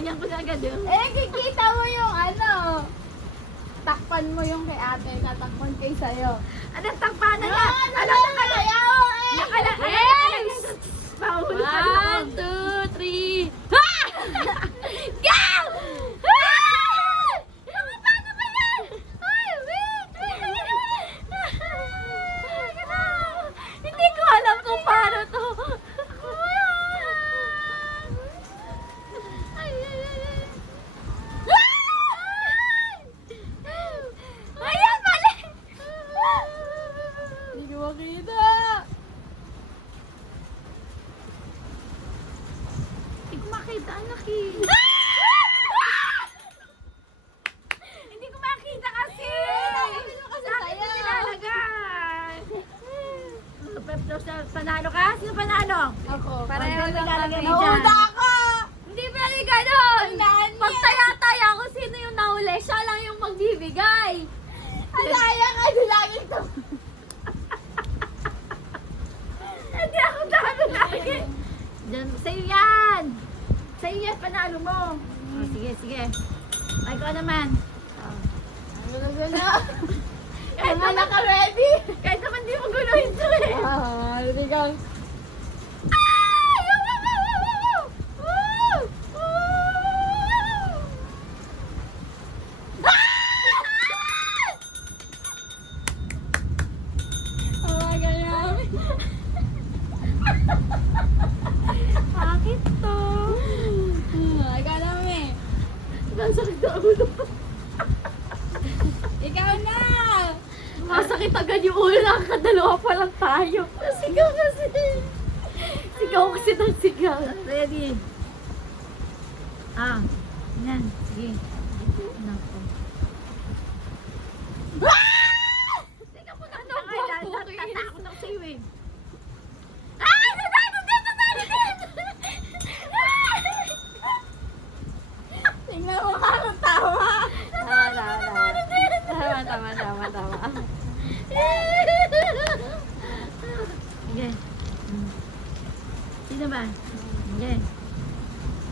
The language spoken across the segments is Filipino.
Ganyan ko na agad yun. Kikita mo yung ano. Takpan mo yung kay ate, tatakpan kay sa'yo. Anong takpanan niya? Ano kaya? Yes! Mahulog pa rin ako. 1, 2, 3. Ah! Go! Ah! Paano ba yan? Ay, wait! Hindi ko alam kung paano to. Ay, ay, ay, ay. Ayan, mali! Hindi ko makita. Hindi ko makita, anak eh. Hindi ko makita kasi. Hindi mo kasi Sa akin sa'yo. mo nilalagay. Panalo ka? Sino panalo? Ako. Pareho lang kami Dyan. Nauda ako! Hindi pwede ganon! Tandaan niya. Pag taya-taya kung sino yung nahuli, siya lang yung magbibigay. Alaya ka, lagi ito. Hindi ako dami lagi. Diyan, sa'yo yan. Sa'yo yan, panalo mo. Oh, sige, sige. Ay, ko naman. Ano? Kahit Mga naman, naka-ready. kahit naman di mo guluhin to eh. Hindi ka. Bakit to? Ikaw na, me. Nasakit na ulo. Ikaw na. Masakit agad yung ulo, nakakadalawa pa lang tayo. Sigaw kasi. Sigaw kasi ng sigaw. Ready? Ah, yan. Sige. Nako. Teka muna. Ano ba? Tatakot ako sa'yo eh. Ay! Nadano din! Nadano din! Tingnan mo ka ng tawa. Tama. Sige. Sino ba? Sige.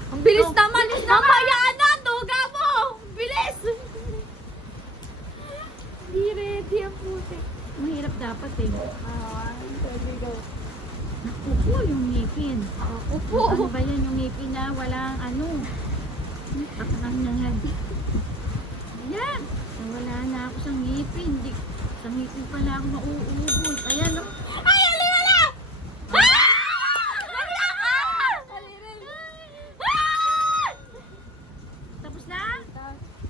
Ang bilis naman! Mamaya na! Tuga mo! Bilis! Hindi ready ang putik. Mahirap dapat eh. Go. Nakupo yung ngipin. Upo! Ano ba yan yung ngipin na walang ano? Pakakang na nga. Ayan. Wala na ako sa ngipin. Hindi, sa ngipin pala ako nauubos. Ayan no. Ay! Aliwala! Ah! Wala ka! Ah! Tapos na?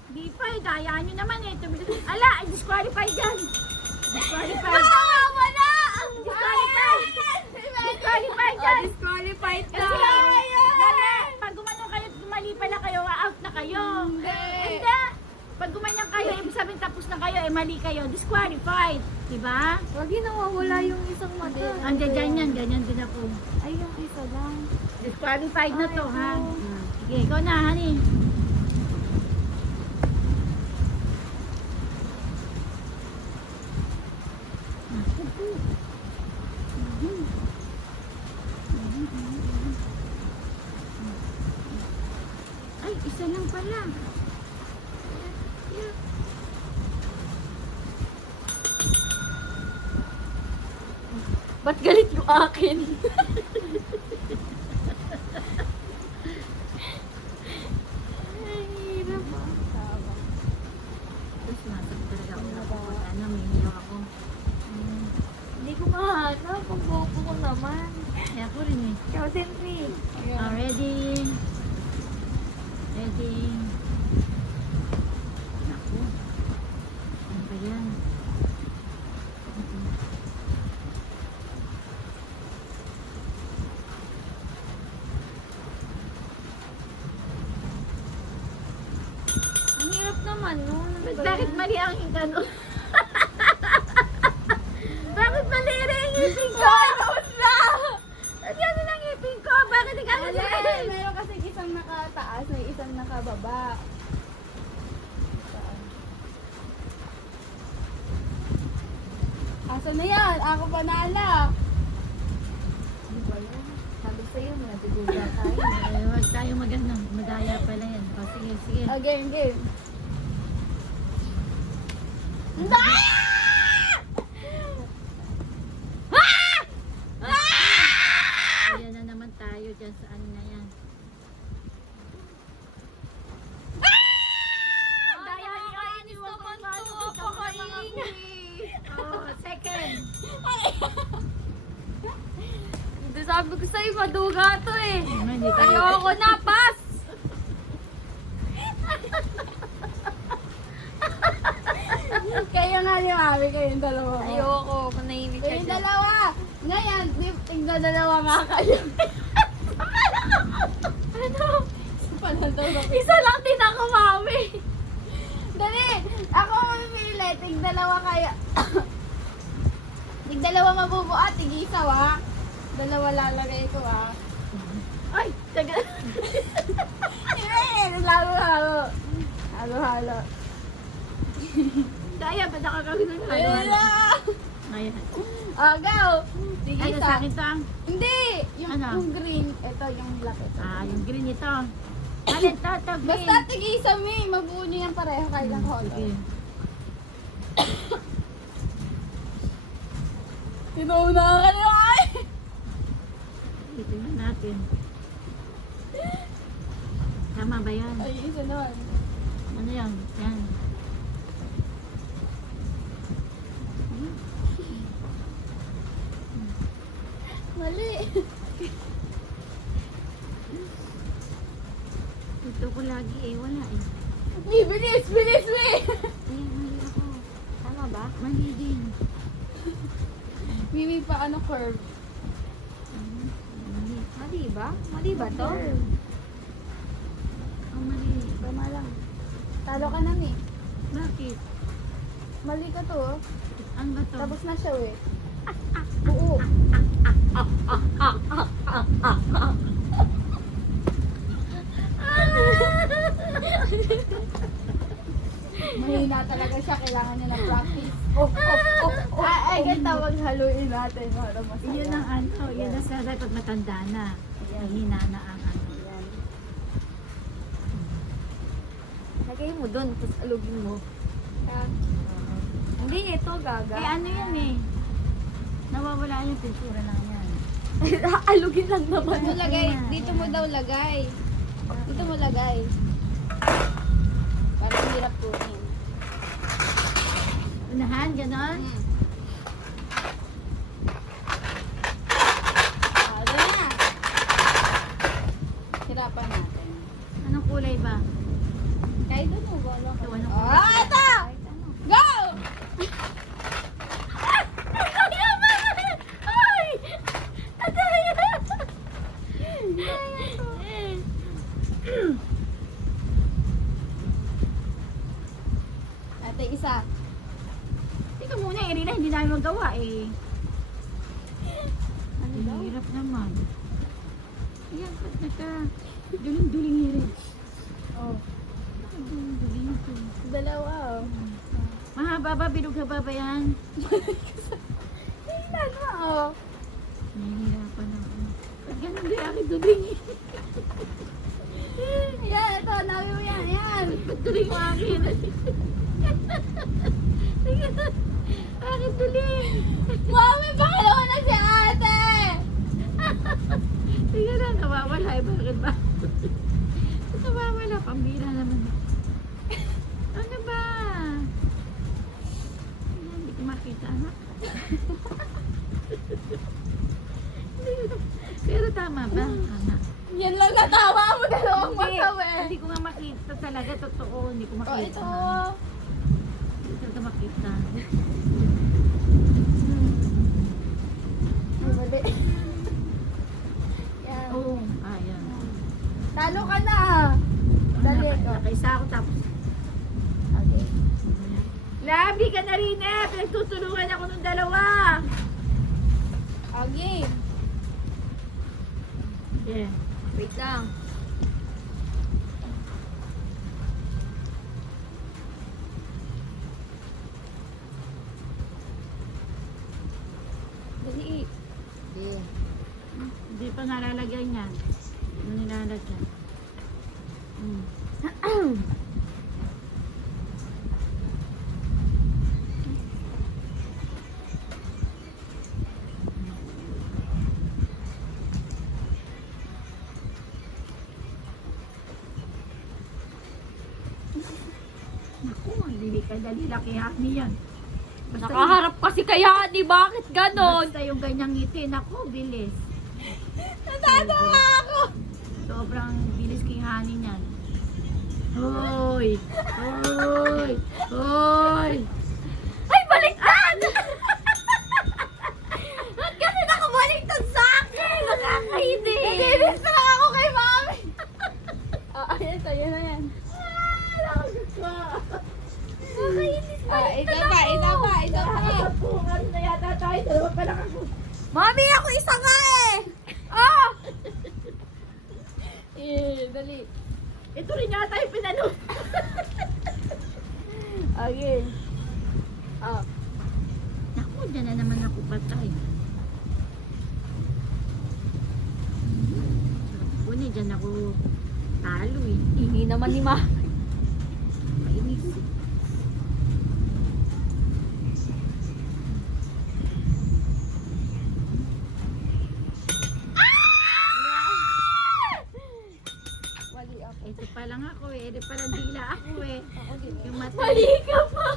Di pa eh. Dayaan nyo naman eh. Ala, disqualified yan. Disqualified. Wala! Ang Disqualified. Disqualified yan. Disqualified ka! Dali, pag gumanong kayo, mali pala kayo, out na kayo. Hindi. Pag gumanyan kayo, ibig sabihin tapos na kayo, eh mali kayo, disqualified. Diba? Wag yun, nawawala yung isang mata. Andiyan ganyan, ganyan din ako. Ay, yung isa lang. Disqualified na to, ha? Ay, Sige, ikaw na, honey. Ay, isa lang pala. Ba't galit yung akin? Ay, hirap ah. Tapos nasag talaga ako na ako. Ano, may ako. Hindi ko mahanap. Ang bobo ko naman. Kaya ako rin eh. Chosen three. Ready? Ready? Naku. Ano ba yan? Ang hirap naman, no? Ano ba Bakit yan? mali ang ingano? Bakit mali rin ang ngipin ko? Tapos na! Ano na ang ngipin ko? Bakit ikaw Wala mali? eh. Meron kasi isang nakataas, may isang nakababa. Saan? Asa na yan? Ako panala. Di ba yan? Sabi sa'yo, mga Guga tayo. Huwag tayo magano. Madaya pala yan. O, sige, sige. Oh, game, game. Daya! Ayan na naman tayo dyan sa ano na yan. Daya, kainis naman to. Pakaingay. Oh, second. Hindi, sabi ko sa'yo, maduga to eh. Hindi tayo. Ayoko na, pass! Kayo nga ni Mami, kayong dalawa. Ayoko, manahimik ka Kayong dyan. dalawa. Ngayon, tigna dalawa nga kayo. Ano? Panandalo. Isa lang din ako, mami. Dali! Ako mamimili. Tig-dalawa kayo. Tig-dalawa mabubuat. Tig-isa, ha? Dalawa lalagay ko, ha? Ay, taga. Halo-halo. Halo-halo. Daya, ba't nakakagano'n? Ayun na! Ayan. Oh, go! Ano Tig-isa. sa akin to? ang- Hindi! Yung, Ano? yung green. Ito, yung black. Ito. Ah, yung green ito. Alin to? Ito, green. Basta tig-isa, Mi. Mabuo niyo yan pareho. Kayo lang ko. Sige. Tinuuna ka na ay! Tingnan natin. Tama ba yan? Ay, isa naman. Ano yan? Yan. Mali. Ito ko lagi eh. Wala eh. Mi, bilis, bilis, Mi! Eh, mali ako. Tama ba? Mali din. Mimi pa ano curve. Mali. Mali ba? Mali ba to? Oh, mali. Tama lang. Talo ka na, Mi. Bakit? Mali ka to, oh. Ano ba to? Tapos na siya, eh. Oo. Mahina talaga siya. Kailangan niya ng practice. Ay, ganito. Maghaluin natin. Para masaya. Yun ang ano. Yun ang sabi pag matanda na. Mahina na ang ano. Lagay mo dun, tapos alugin mo. Hindi, ito gaga. Eh ano yan eh. Nawawala yung pintura na yan. Alugin lang naman. Dito mo lagay. Dito mo daw lagay. Dito mo lagay. Para hirap kunin. Unahan, ganon. Doon na. Hirapan natin. Anong kulay ba? Kahit doon mo, bolo. Ito, anong Oh, kulay? ito! Go! Ate, isa. Tika muna, Irina, hindi namin magawa eh. Ano daw? Ang hirap naman. Ayan, ba't nagka... Duling-duling hirin. Oh. Duling-duling ito. Dalawa, oh. Mahaba ba? Bilog na ba yan? Tingnan mo, oh. Nahihirapan ako. Ba't ganun ba yung aking duling? Yan, ito. Nawi mo yan. Yan. Ba't duling mo akin? Tingnan. Aking duling. Mami, pakalawa na si ate! Tingnan lang, nawawala eh. Bakit ba? Nawawala, pambira naman. Ano ba? Ayan, hindi ko makita, anak. Pero tama ba? Tama. Yan lang natawa mo. Dalawang mataw, eh. Hindi ko nga makita talaga. Totoo, hindi ko Oh, makita. ito. Hindi talaga makita. Ay, mali. Yan. Oo, ayan. Talo ka na. Dali ito. Nakaisa ako tapos. Okay. Labi ka na rin eh! Pinagtutulungan ako ng dalawa! Okay. Yeah. Wait lang. Dali. Okay. Hindi pa nalalagay niyan. lalagyan. Mm. Naku, hindi ka dali lakihan niyan. Nakaharap kasi kaya, di bakit ganon? Basta yung ganyang ngiti, naku, bilis. Natatawa ako! Sobrang bilis kay Honey niyan. Hoy! Hoy! Hoy! Ay, baliktad! Ba't kasi nakabaliktad sa akin? Nakakahinig! Nag-ibig na lang ako kay mami. Ayan, sa'yo na yan. Isa pa. Ano na yata tayo? Dalawa pa lang ako. Mami, ako isa nga eh! Oh! Dali. Ito rin yata yung pinano. Okay. Naku, dyan na naman ako patay. Sarap ni dyan ako talo eh. Hingi naman ni Ma. Mainis. Wali ako. Ito pa lang ako eh. Ito pa lang dila ako eh. Ako din. Yung mata. Mali ka pa!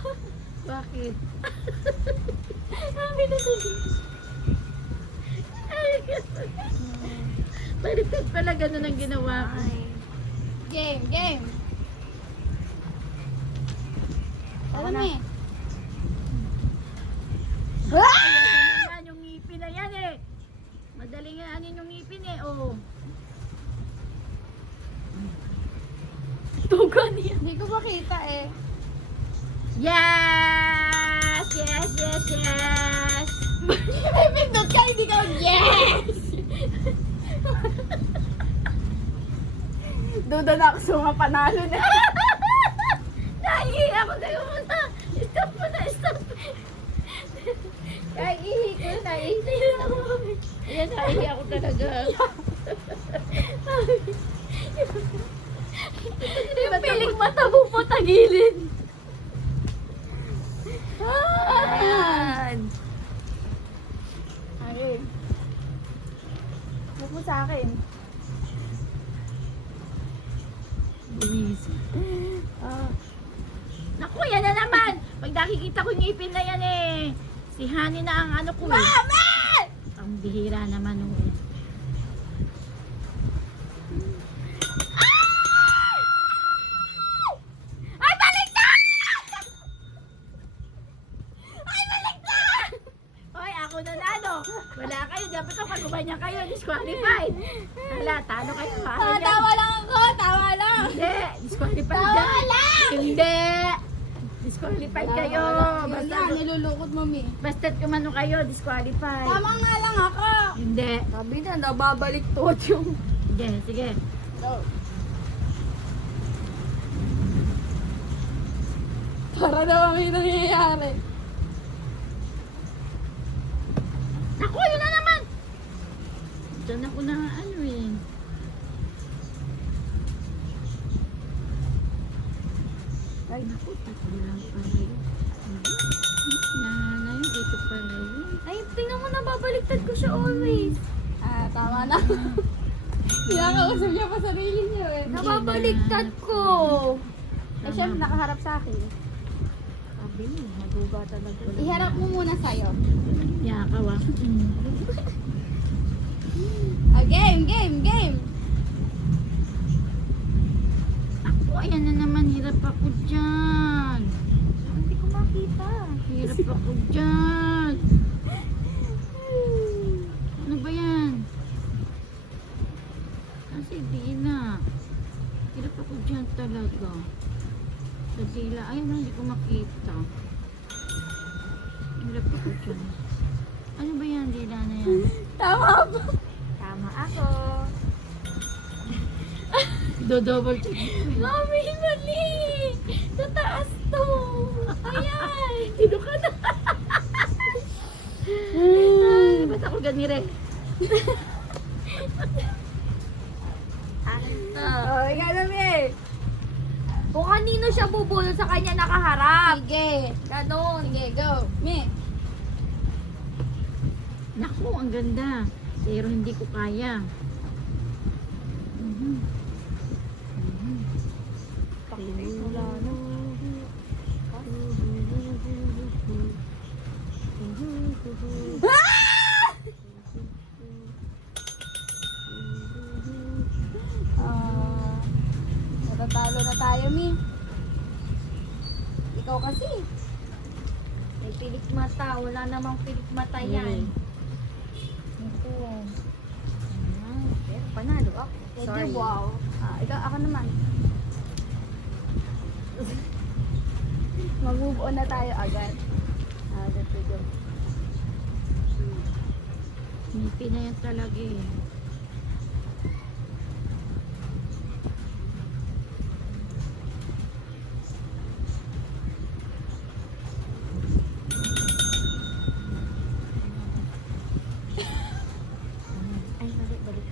Bakit? Sabi na sa'yo. Malipit pala ganun ang ginawa ko. Game. Alam eh. Ayan naman yung ngipin na yan eh. Madaling nga anin yung ngipin eh. Oh. Tuga niya. Hindi ko makita eh. Yes! Yes, yes, yes! May pindot ka, hindi ka yes! Duda na ako sa mga panalo na. Naihi ako sa'yo muna. Stop mo na, stop. Naihi ko, naihi. Ayan, naihi ako talaga. Yung piling mata mo po tagilid. Ayan. Okay. Huwag mo sa akin. Buwis. Ah. Naku, yan na naman. Pag nakikita ko yung ngipin na yan eh. Si Honey na ang ano ko eh. Mama! Ang bihira naman oh. Ay, baliktad! Hoy, ako nanalo. Wala kayo. Dapat kapag umanya kayo, disqualified. Hala, talo kayo. Honey, Tawa lang ako, tawa lang. Hindi, disqualified Tawa dyan. lang! Hindi. Disqualified kayo. Basta Basta, nilulukot mami. basta't kumano kayo, disqualified. Tama nga lang ako. Hindi. Sabi na, nababaliktod yung... Sige, sige. Para daw may nangyayari. Naku, yun na naman. Diyan ako na ano eh. Ay, Naku, tatlo lang pala yun. Na yun, dito pala yun. Ay, tingnan mo, nababaliktad ko siya always. tama na. Pinakausap niya pa sarili niya eh. Nababaliktad ko. Eh, syempre nakaharap sa akin. Sabi mo, maguga talaga. Iharap mo muna sa'yo. Yakaw ah. Game! Ako, ayan na naman. Hirap ako dyan. Hindi ko makita. Hirap ako dyan. Ano ba yan? Kasi di na. Hirap ako dyan talaga. Sa dila. Ay, hindi ko makita. Hirap ako dyan. Ano ba yan? Dila na yan. Tama ba? Tama ako. Do-double check. Mami, mali! Sa taas to! Ayan! Sino ka na? Ay, ba't ako ganire? siya bubulol sa kanya nakaharap. Sige. Ganon. Sige, go. Me. Naku, ang ganda. Pero hindi ko kaya. Wala na. Ah, natatalo na tayo, Mi. Ikaw kasi. May pilik mata. Wala namang pilik mata yan. Ito. Pero panalo ako. Sorry. Wow. Ikaw, ako naman. Mag-move on na tayo agad. Agad to go. Ngipin na yan talaga eh. Ay, balik.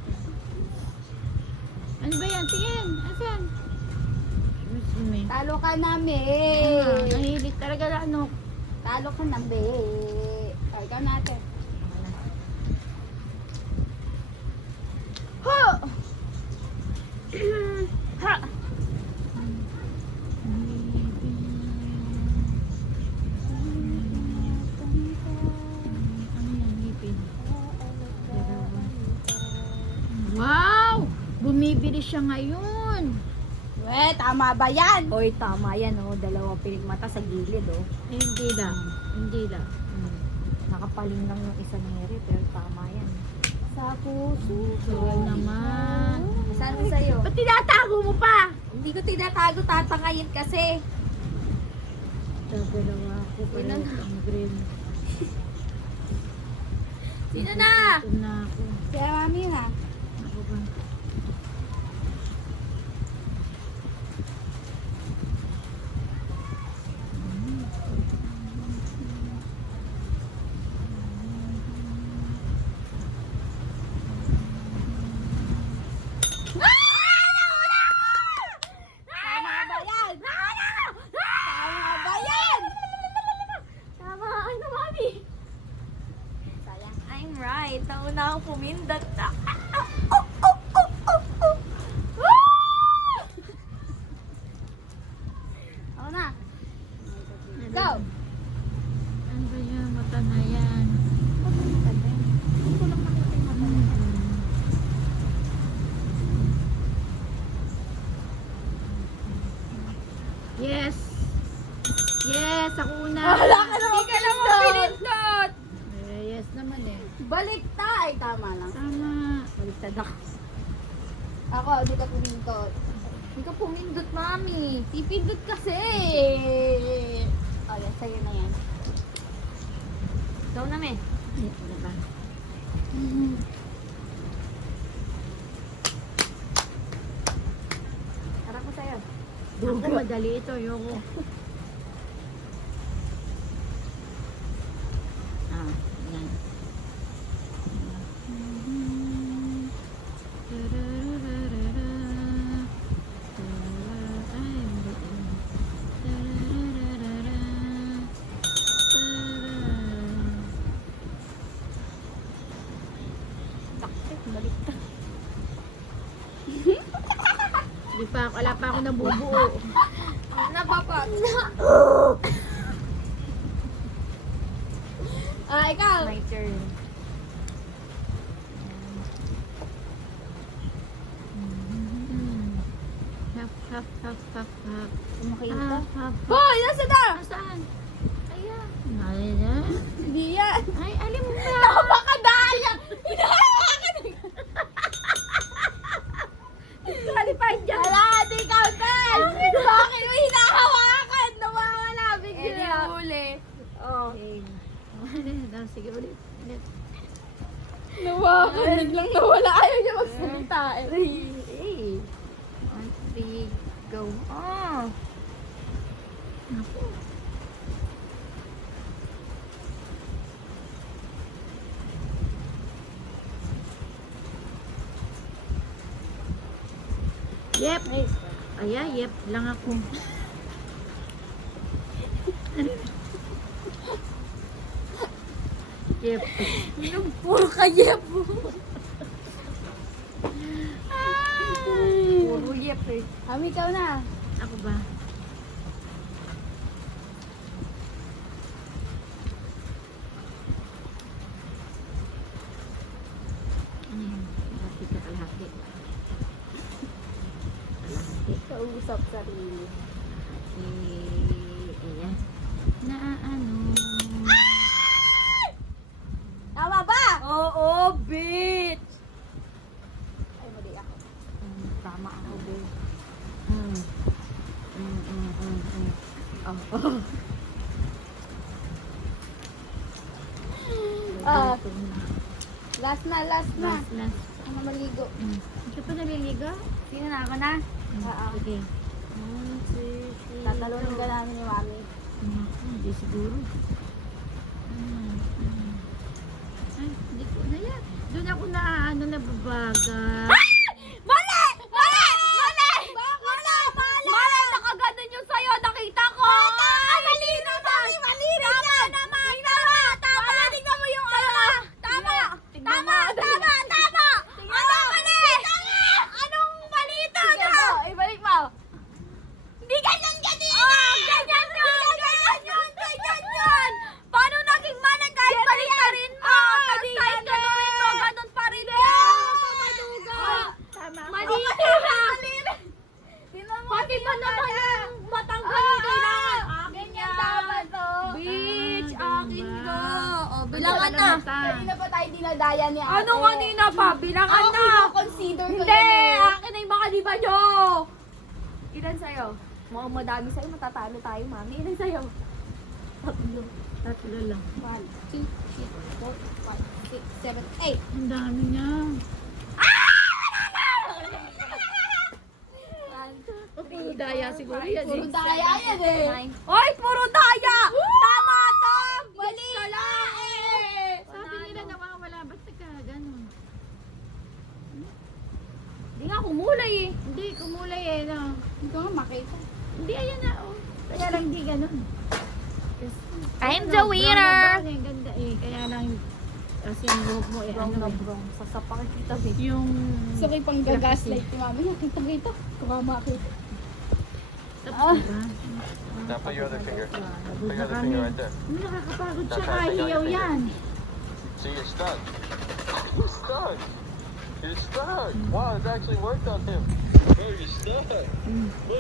Ano ba yan? Tingin! Asan? Excuse me. Talo ka na, Me. Nahilig talaga na ano. Talo ka na, Me. Ay, ikaw natin. Ho! Ha! Ano yan? Ngipin. Dalawa. Wow! Bumibili siya ngayon. We, tama ba yan? Oy, tama yan, oh. Dalawang pilik mata sa gilid, oh. Hindi lang. Hindi lang. Nakapaling lang yung isa ni Eri, pero tama yan. Sa puso. Sorry naman. Saan ko sa'yo? Ba't tinatago mo pa? Hindi ko tinatago, tatangayin kasi. Dalawa ako pa rin ang green. Sino na? Ito na ako. Kaya mami na. Ako ba? Tama ba yan? Tama ba yan? Tama, ano, mami? Sayang. I'm right. Nauna akong pumindot. Ako na. Go! Ano ba yan? Mata na yan. Yes! Yes! Ako una! Wala ka naman Hindi ka naman pinindot. Yes naman eh. Balikta! Ay, tama lang. Tama. Baliktad ako. Ako, di ka pumindot. Hindi ka pumindot, mami. Ipindot kasi! O, yan, sa'yo na yan. Ikaw na, me. Ito na ba? Harap ko sa'yo. Ako, madali ito. Ayoko. Yan. Baliktad. Wala pa ako nabubuo. Napapag. Ikaw! My turn. Hap, hap, hap, hap, hap. Kumakita. Hap, hap. Hoy! Nasa na? Nasaan? Ayan. Ayan. Hindi yan. Ay, alim mo ba? Napakadaya! Hinahawakan! Qualified dyan. Wala, di counted! Bakit mo hinahawakan? Nawawala Eh, di bigla. huli. Oh. Sige ulit. Ulit. Nawakan, biglang nawala. Ayaw niya magsalita eh. Hey. 1, 3, go. Oh. Naku. Yep. Ayan, yep lang ako. Yep. Puro kayep. Puro yep eh. Mami, ikaw na. Ako ba? Ano yun? Kalahati ka, kalahati. Kalahati. Kausap sarili. Ayan. Na ano? Tama ba? Oo, bitch. Ay, mali ako. Tama ako, bitch. Oh. Ah, last na. Last. Ano maligo? Hindi ka pa naliligo? Sino na ako na? Okay. Tatalunin ka namin ni Mami. Hindi siguro. Ay, hindi ko na yan. Doon ako na ano, nababaga. Mali! Mali! Mali! Mali! Nakaganon yung sayo. Nakita ko! Mali na ba? Mali na naman! Tama! Tingnan mo yung ano! Tama! Anong mali? Anong mali ito? Ibalik mo. Hindi ganyan kanina! Ganyan yun! Paano naging mali kahit balik ka rin mo? Kahit ganunin mo, ganun pa rin yun! Tama. Mali ka! Pati ba naman yung matanggal yung kailangan? Ganyan dapat to. Bitch, akin ka! O, Bilangan na. Kanina pa tayo dinadaya ni ate. Ano kanina pa? Bilangan Ako na! consider ko Hindi! yun eh. Akin na yung mga diba nyo! Ilan sa'yo? Mukhang madami sa'yo, matatalo tayo, mami. Ilan sa'yo? Tatlo lang. 1, 2, 3, 4, 5, 6, 7, 8. Ang dami niya. Puro daya siguro yan. Puro daya yan eh. Oy, puro daya! Tama to! Mali ka lang eh! Sabi nila nawawala. Ba't ka ganun? Hindi nga kumulay eh. Hindi, kumulay eh. No? Hindi ko nga makita. Hindi, ayan na. Oh. Kaya lang hindi ganun. I'm Ano, brown na brown eh. Ganda eh. Kaya lang kasi yung buhok mo eh. Brong ano na eh. brong. Sasapakin kita eh. Yung... So kayo pang gagaslight ni Mami. Nakita kita. Kumamakita. Tapos diba? Now put your other finger. Put Nabuz your na other kami. finger right there. Ano, nakakapagod siya. That's how I take out Kahiyaw your yan. See, you're stuck. You're stuck. You're stuck. Wow, it actually worked on him. Bro, you're stuck. Look,